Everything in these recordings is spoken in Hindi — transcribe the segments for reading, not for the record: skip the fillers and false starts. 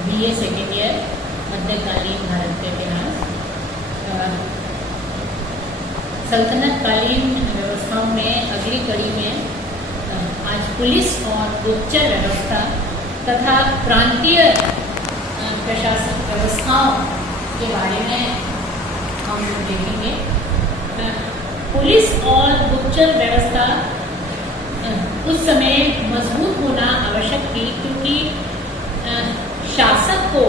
BA सेकेंड ईयर मध्यकालीन भारत का इतिहास। सल्तनत कालीन व्यवस्थाओं में अगली कड़ी में आज पुलिस और गुप्तचर व्यवस्था तथा प्रांतीय प्रशासन व्यवस्थाओं के बारे में हम देखेंगे। पुलिस और गुप्तचर व्यवस्था उस समय मजबूत होना आवश्यक थी, क्योंकि शासक को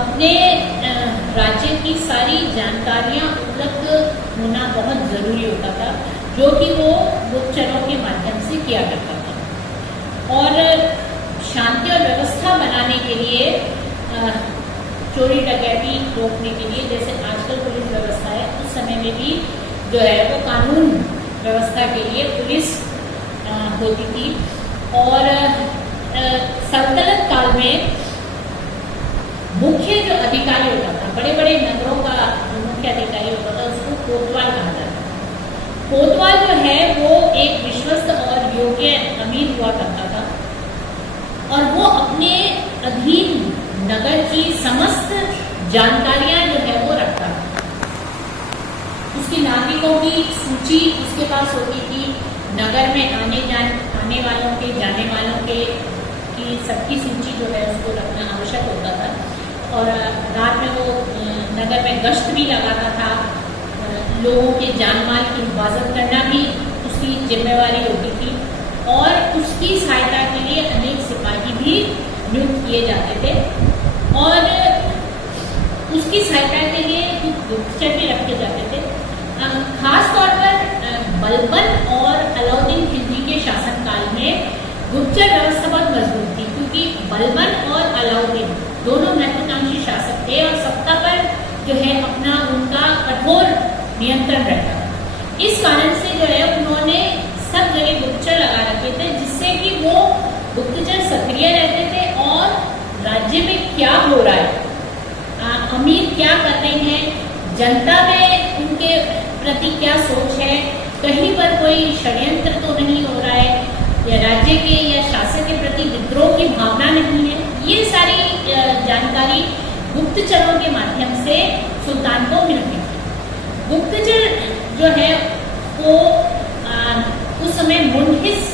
अपने राज्य की सारी जानकारियां उपलब्ध होना बहुत ज़रूरी होता था, जो कि वो गुप्तचरों के माध्यम से किया करता था। और शांति और व्यवस्था बनाने के लिए, चोरी डकैती रोकने के लिए, जैसे आजकल पुलिस व्यवस्था है, उस समय में भी जो है वो कानून व्यवस्था के लिए पुलिस होती थी। और सल्तनत काल में मुख्य जो अधिकारी होता था, बड़े बड़े नगरों का जो मुख्य अधिकारी होता था, उसको कोतवाल कहा जाता था। कोतवाल जो है वो एक विश्वस्त और योग्य अमीर हुआ करता था, और वो अपने अधीन नगर की समस्त जानकारियां जो है वो रखता था। उसकी नागरिकों की सूची उसके पास होती थी, नगर में आने वालों के, जाने वालों के की सबकी सूची जो है उसको रखना आवश्यक होता था। और रात में वो नगर में गश्त भी लगाता था। लोगों के जान माल की हिफाजत करना भी उसकी जिम्मेवारी होती थी, और उसकी सहायता के लिए अनेक सिपाही भी नियुक्त किए जाते थे। और उसकी सहायता के लिए कुछ गुप्तचर भी रखे जाते थे। खास तौर पर बलबन और अलाउद्दीन खिलजी के शासनकाल में गुप्तचर व्यवस्था बहुत मजबूत थी, क्योंकि बलबन और अलाउद्दीन दोनों महत्वाकांक्षी शासक थे, और सत्ता पर जो है अपना उनका कठोर नियंत्रण रहता था। इस कारण से जो है उन्होंने सब जगह गुप्तचर लगा रखे थे, जिससे कि वो गुप्तचर सक्रिय रहते थे और राज्य में क्या हो रहा है, अमीर क्या कर रहे हैं, जनता में उनके प्रति क्या सोच है, कहीं पर कोई षड्यंत्र तो नहीं हो रहा है, या राज्य के या शासक के प्रति विद्रोह की भावना नहीं है। ये सारी जानकारी गुप्तचरों के माध्यम से सुल्तान को मिलती थी। गुप्तचर जो है वो उस समय मुनहिस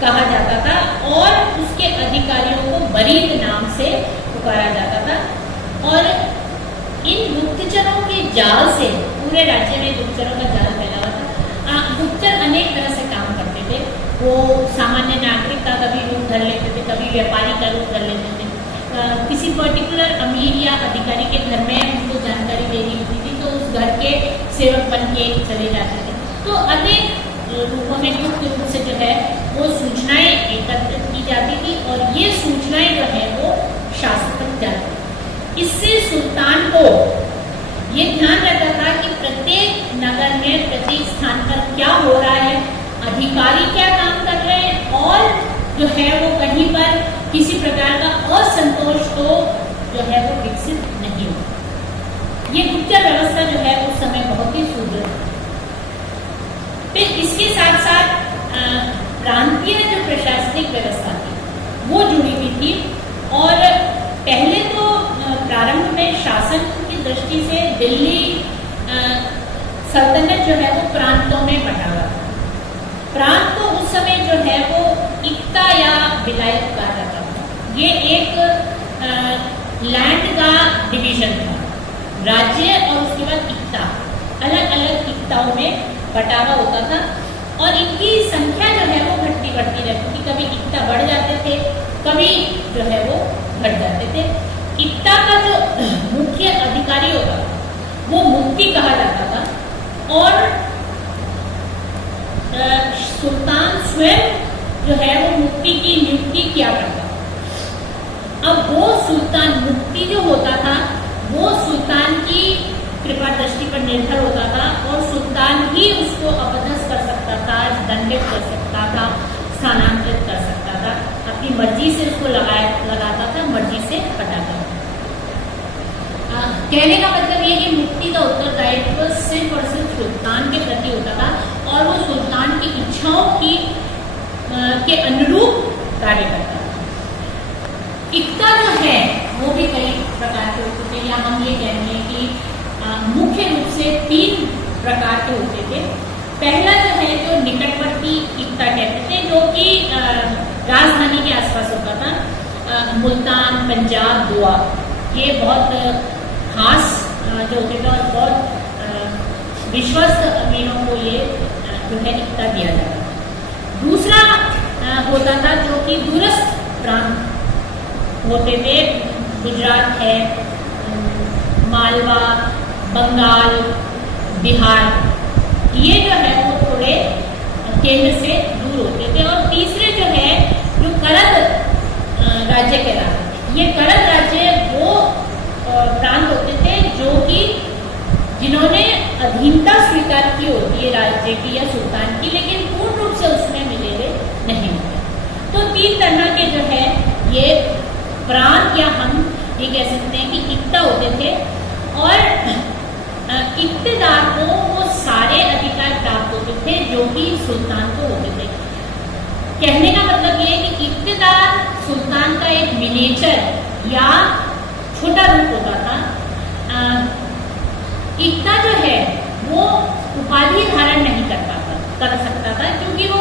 कहा जाता था, और उसके अधिकारियों को बरीद नाम से पुकारा जाता था। और इन गुप्तचरों के जाल से पूरे राज्य में गुप्तचरों का जाल फैला हुआ था। गुप्तचर अनेक तरह से काम करते थे। वो सामान्य नागरिक का कभी रूप धर लेते थे, कभी व्यापारी का रूप धर लेते थे। किसी पर्टिकुलर अमीर या अधिकारी के घर में उनको जानकारी देनी होती थी, तो उस घर के सेवक बन के चले जाते थे। तो अनेक रूपों में गुप्त रूप से जो है वो सूचनाएं एकत्रित की जाती थी, और ये सूचनाएं जो है वो शासक तक जाती थी। इससे सुल्तान को ये ध्यान रहता था कि प्रत्येक नगर में, प्रत्येक स्थान पर क्या हो रहा है, अधिकारी क्या काम कर रहे हैं, और जो है वो कहीं पर किसी प्रकार का असंतोष तो जो है वो विकसित नहीं हो। ये गुप्तचर व्यवस्था जो है उस समय बहुत ही सुदृढ़ थी। फिर इसके साथ साथ प्रांतीय जो प्रशासनिक व्यवस्था थी वो जुड़ी हुई थी। और पहले तो प्रारंभ में शासन की दृष्टि से दिल्ली सल्तनत जो है वो प्रांतों में बटा हुआ था। प्रांत को उस समय जो है वो इक्ता या विलायत कहा जाता था। ये एक लैंड का डिवीजन था, राज्य और उसके बाद इक्ता, अलग अलग इक्ताओं में बटावा होता था। और इनकी संख्या जो है वो घटती बढ़ती रहती थी। कभी इक्ता बढ़ जाते थे, कभी जो है वो घट जाते थे। इक्ता का जो मुख्य अधिकारी होता था वो मुफ्ती कहा जाता था, और सुल्तान स्वयं जो है वो मुफ्ती की नियुक्ति किया करता था। अब वो सुल्तान मुफ्ती जो होता था वो सुल्तान की कृपा दृष्टि पर निर्भर होता था, और सुल्तान ही उसको अपदस्थ कर सकता था, दंडित कर सकता था, स्थानांतरित कर सकता था। अपनी मर्जी से उसको लगाता था, मर्जी से हटाता था। कहने का मतलब ये कि मुफ्ती का उत्तरदायित्व सिर्फ और सिर्फ सुल्तान के प्रति होता था, और वो सुल्तान की इच्छाओं की के अनुरूप कार्य करता था। इक्ता जो है वो भी कई प्रकार के होते थे, या हम ये कहेंगे कि मुख्य रूप से 3 प्रकार के होते थे। पहला जो है जो निकटवर्ती इक्ता कहते थे, जो कि राजधानी के आसपास होता था, मुल्तान, पंजाब, गोवा, ये बहुत खास जो होते थे और बहुत विश्वस्त अमीरों को ये जो है इक्ता दिया जाता था। दूसरा होता था जो कि दूरस्थ प्रांत होते थे, गुजरात है, मालवा, बंगाल, बिहार, ये जो है वो थोड़े केंद्र से दूर होते थे। और तीसरे जो है जो करद राज्य कहलाते थे, ये करद राज्य वो प्रांत होते थे जो कि जिन्होंने अधीनता स्वीकार की होती है राज्य की या सुल्तान की, लेकिन पूर्ण रूप से उसमें मिले हुए नहीं होते। तो 3 तरह के जो है ये प्रांत, या हम ये कह सकते हैं कि इक्ता होते थे। और इक्तेदार को वो सारे अधिकार प्राप्त होते थे जो कि सुल्तान को होते थे। कहने का मतलब ये है कि इक्तेदार सुल्तान का एक मिनिएचर या छोटा रूप होता था। इक्ता जो है वो उपाधि धारण नहीं कर सकता था, क्योंकि वो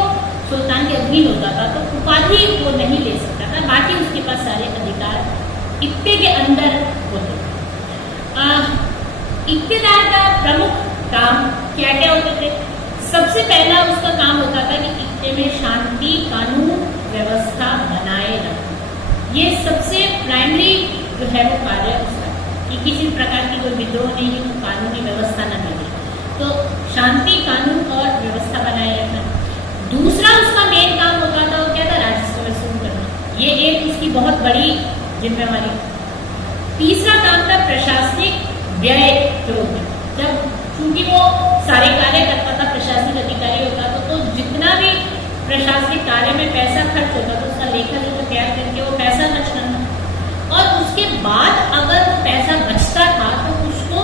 सुल्तान के अधीन होता था, तो उपाधि वो नहीं ले सकता था। बाकी उसके पास सारे अधिकार इक्ते के अंदर होते थे। इक्तेदार का प्रमुख काम क्या क्या होते थे? सबसे पहला उसका काम होता था कि इक्ते में शांति, कानून व्यवस्था बनाए रखना। ये सबसे प्राइमरी जो है वो कार्य उसका, कि किसी प्रकार की कोई विद्रोह नहीं है, तो कानूनी व्यवस्था न मिले, तो शांति, कानून और व्यवस्था बनाए रखना। दूसरा उसका मेन काम होता था वो क्या था? राजस्व वसूल करना। ये एक उसकी बहुत बड़ी जिम्मेवारी। तीसरा काम था प्रशासनिक व्यय जो होते, जब क्योंकि वो सारे कार्य करता था, प्रशासनिक अधिकारी होता था, तो जितना भी प्रशासनिक कार्य में पैसा खर्च होता था उसका लेखा जोखा तैयार करके वो पैसा खर्च करना, और उसके बाद अगर पैसा बचता था तो उसको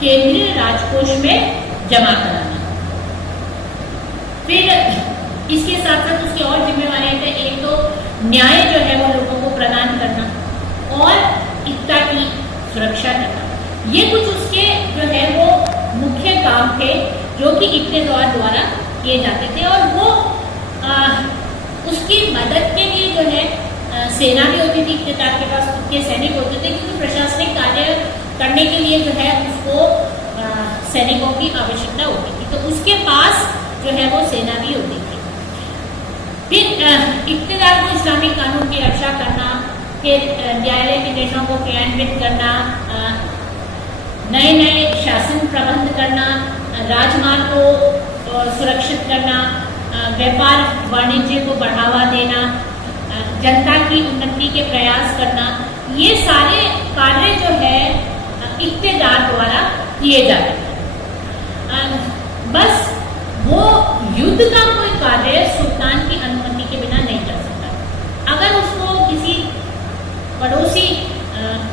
केंद्रीय राजकोष में जमा कराना। फिर इसके साथ साथ उसकी और जिम्मेवारियां थे, एक तो न्याय जो है वो लोगों को प्रदान करना और इक्ता की सुरक्षा करना। ये कुछ उसके जो है वो मुख्य काम थे जो कि इक्तेदार द्वारा किए जाते थे। और वो उसकी मदद के लिए जो है सेना भी होती थी, इक्तेदार के पास खुद के सैनिक होते थे, क्योंकि प्रशासनिक कार्य करने के लिए जो है उसको सैनिकों की आवश्यकता होती थी, तो उसके पास जो है वो सेना भी होती थी। फिर इक्तेदार को इस्लामिक कानून की रक्षा करना, फिर न्यायालय के निर्णयों को क्रियान्वित करना, नए नए शासन प्रबंध करना, राजमार्ग को सुरक्षित करना, व्यापार वाणिज्य को बढ़ावा देना, जनता की उन्नति के प्रयास करना, ये सारे कार्य जो है इक्तेदार द्वारा किए जाते हैं। बस वो युद्ध का कोई कार्य सुल्तान की अनुमति के बिना नहीं कर सकता। अगर उसको किसी पड़ोसी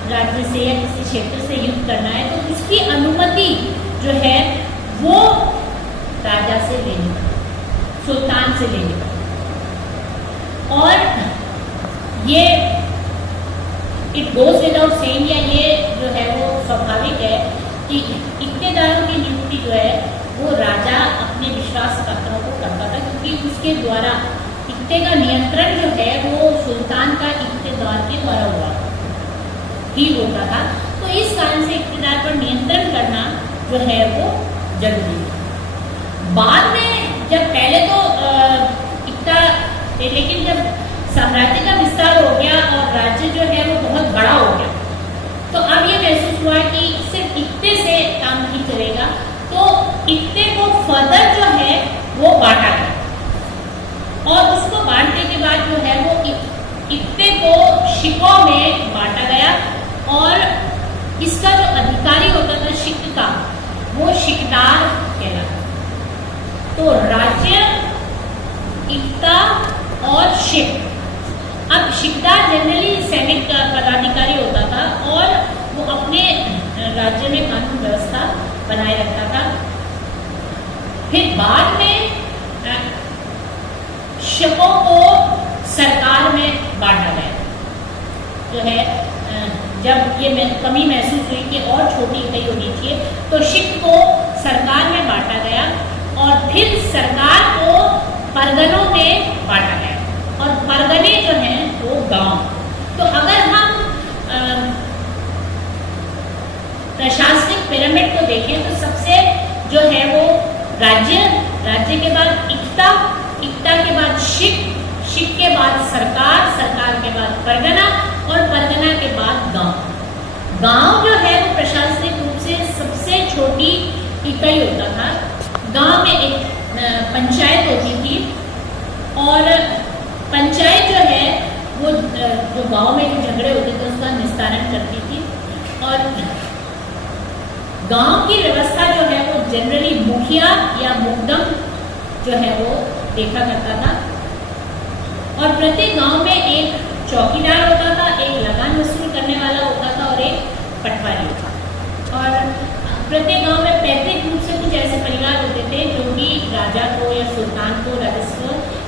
राज्य से या किसी क्षेत्र से युद्ध करना है तो उसकी अनुमति जो है वो राजा से लेनी पड़ती, सुल्तान से लेनी पड़ती। और ये इट गोज विदाउट सेइंग, या ये जो है वो स्वाभाविक है कि इक्तेदारों की नियुक्ति जो है वो राजा अपने विश्वास पात्रों को करता था, क्योंकि उसके द्वारा इक्ते का नियंत्रण जो है वो सुल्तान का इक्तेदार के द्वारा हुआ ही होता था। तो इस कारण से इक्तेदार पर नियंत्रण करना जो है वो जरूरी है। बाद में जब पहले तो इक्ता थे, लेकिन जब साम्राज्य का विस्तार हो गया और राज्य जो है वो बहुत बड़ा हो गया, तो अब ये महसूस हुआ कि सिर्फ इक्ते से काम नहीं चलेगा, तो इक्ते को फर्दर जो है वो बांटा गया। और उसको बांटने के बाद जो है वो इक्ते को शिकों में बांटा गया, और इसका जो अधिकारी होता था शिक का, वो शिकदार कहलाता। तो राज्य, इक्ता और शिक। अब शिकदार जनरली सैनिक का पदाधिकारी होता था और वो अपने राज्य में कानून व्यवस्था बनाए रखता था। फिर बाद में शिकों को सरकार में बांटा गया। जो है जब ये कमी महसूस हुई कि और छोटी इकाई होनी चाहिए, तो शिफ्ट को सरकार में बांटा गया और फिर सरकार को परगनों में बांटा गया, और परगने जो हैं वो गांव। तो अगर हम प्रशासनिक पिरामिड को देखें तो सबसे जो है वो राज्य, राज्य के बाद इक्ता, इक्ता के बाद शिक, शिक के बाद सरकार, सरकार के बाद परगना और परगना के बाद गांव। गांव जो है वो प्रशासनिक रूप से सबसे छोटी इकाई होता था। गांव में एक पंचायत होती थी और पंचायत जो है वो जो गांव में जो झगड़े होते थे उसका निस्तारण करती थी। और गांव की व्यवस्था जो है वो जनरली मुखिया या मुकदम जो है वो देखा करता था, और प्रत्येक गांव में एक चौकीदार होता था, एक लगान वसूल करने वाला होता था और एक पटवारी होता था। और प्रत्येक गांव में पैतृक रूप से कुछ ऐसे परिवार होते थे जो कि राजा को या सुल्तान को राजस्व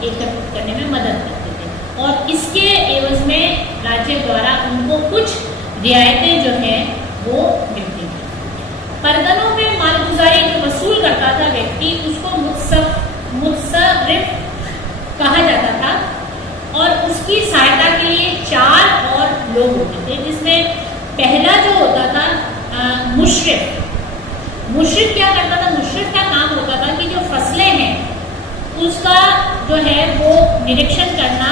एकत्रित करने में मदद करते थे, और इसके एवज में राज्य द्वारा उनको कुछ रियायतें जो है वो मिलती थी। परगनों में मालगुजारी जो वसूल करता था व्यक्ति, उसको मुत्सर्रिफ कहा जाता था, और उसकी सहायता के लिए 4 और लोग होते थे, जिसमें पहला जो होता था मुशरिफ। मुशरिफ क्या करता था? मुशरिफ का काम होता था कि जो फसलें हैं उसका जो है वो निरीक्षण करना,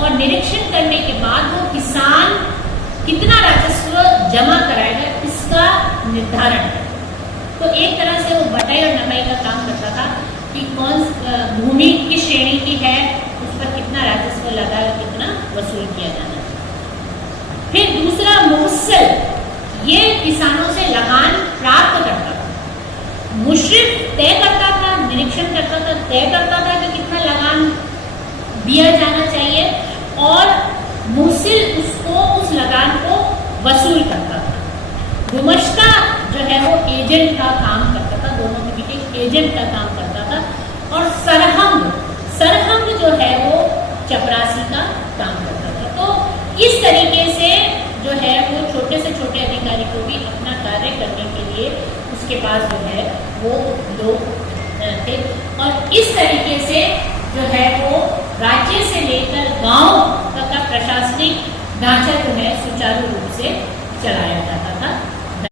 और निरीक्षण करने के बाद वो किसान कितना राजस्व जमा कराएगा इसका निर्धारण है। तो एक तरह से वो बटाई और नपाई का काम करता था कि कौन भूमि किस श्रेणी की है, उस पर कितना राजस्व लगा और कितना वसूल किया जाना है। फिर दूसरा मुहस्सिल, ये किसानों से लगान प्राप्त करता था। मुशरिफ तय करता था, निरीक्षण करता था, तय करता था कि कितना लगान दिया जाना चाहिए, और मुहस्सिल उसको उस लगान को वसूल करता था। गुमश्ता जो है वो एजेंट का काम करता था, दोनों के बीच एक एजेंट का काम करता था। और सरहंग, सरहंग जो है वो चपरासी का काम करता था। तो इस तरीके से जो है वो छोटे से छोटे अधिकारी को भी अपना कार्य करने के लिए उसके पास जो है वो लोग थे, और इस तरीके से जो है वो राज्य से लेकर गांव तक का प्रशासनिक ढांचा जो है सुचारू रूप से चलाया जाता है।